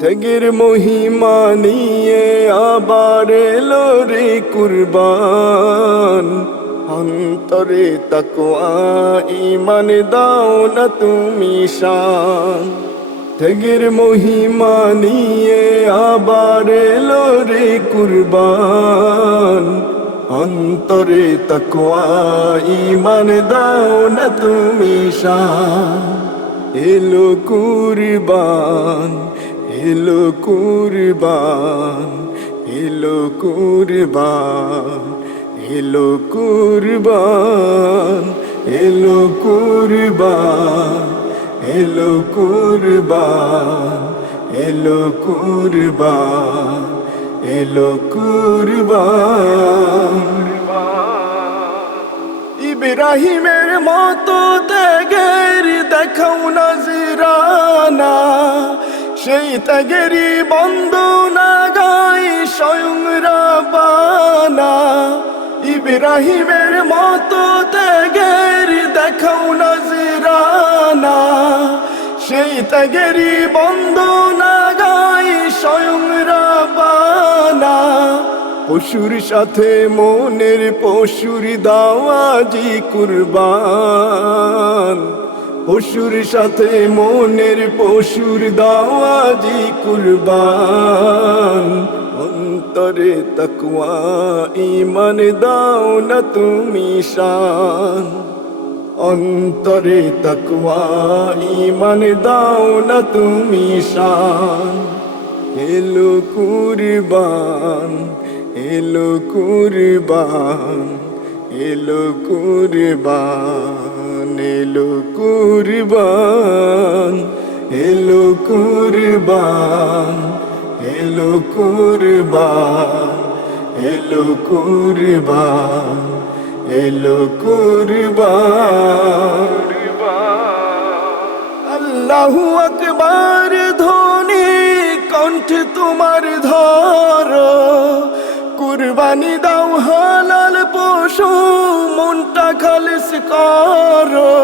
ত্যাগের মহিমা নিয়ে আবার এলো রে কুরবান। অন্তরে তাকওয়া ঈমান দাও না তুমি শান। ত্যাগের মহিমা নিয়ে আবার এলো রে কুরবান। অন্তরে তাকওয়া ঈমান দাও না তুমি শান। এলো কুরবান, এলো কুরবান, এলো কুরবান, এলো কুরবান, এলো কুরবান, এলো কুরবান, এলো কুরবান, এলো কুরবান। ইব্রাহিমের মতো ত্যাগের দেখাও নজরানা, সেই ত্যাগেরই বন্দনা গাই স্বয়ং রাব্বানা। ইব্রাহিমের মতো ত্যাগের দেখাও নজরানা, সেই ত্যাগেরই বন্দনা গাই স্বয়ং রাব্বানা। পশুর সাথে মনের পশুর দাওয়াজি কুরবান। পশুর সাথে মনের পশুর দাওয়াজি কুরবান। অন্তরে তাকওয়া ঈমান দাও না তুমি শান। অন্তরে তাকওয়া ঈমান দাও না তুমি শান। এলো কুরবান, এলো কুরবান, এলো কুরবান, এলো কুরবান, এলো কুরবান, এলো কুরবান, এলো কুরবান, এলো কুরবান। আল্লাহু আকবার ধ্বনি কণ্ঠে তোমার ধরো, কুরবানি দাও হালাল পশু মনটা খালিস করো।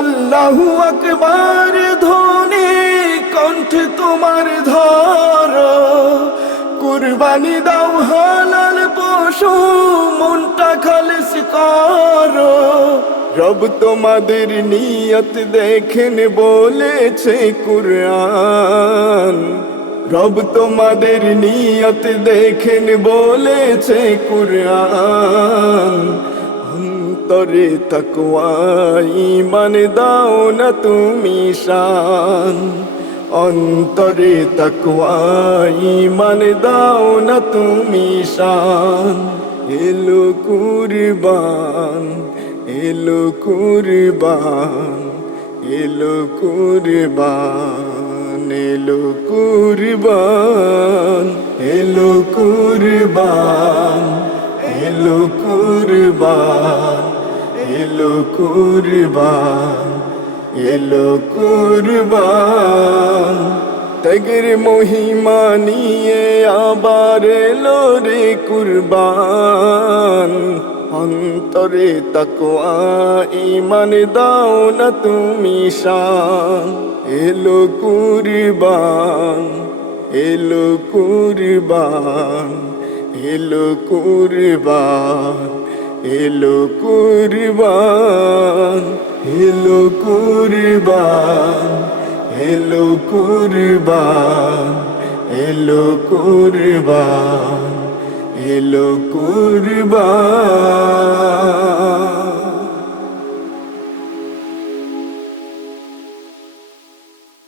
আল্লাহু আকবার ধ্বনি কণ্ঠে তোমার ধরো, কুরবানি দাও হালাল পশু মনটা খালিস করো। রব তোমাদের নিয়ত দেখেন বলেছে কুরআন। রব তোমাদের নিয়ত দেখেন বলেছে কুরআন। অন্তরে তাকওয়া ঈমান দাও না তুমি শান। অন্তরে তাকওয়া ঈমান দাও না তুমি শান। এলো কুরবান, এলো কুরবান, এলো কুরবান, এলো কুরবান, এলো কুরবান, এলো কুরবান, এলো কুরবান, এলো কুরবান। ত্যাগের মহিমা নিয়ে আবার এলো রে কুরবান। অন্তরে তাকওয়া ঈমান দাও না তুমি শান। এলো কুরবান, এলো কুরবান, এলো কুরবান, এলো কুরবান, এলো কুরবান, এলো কুরবান, এলো কুরবান, এলো কুরবান।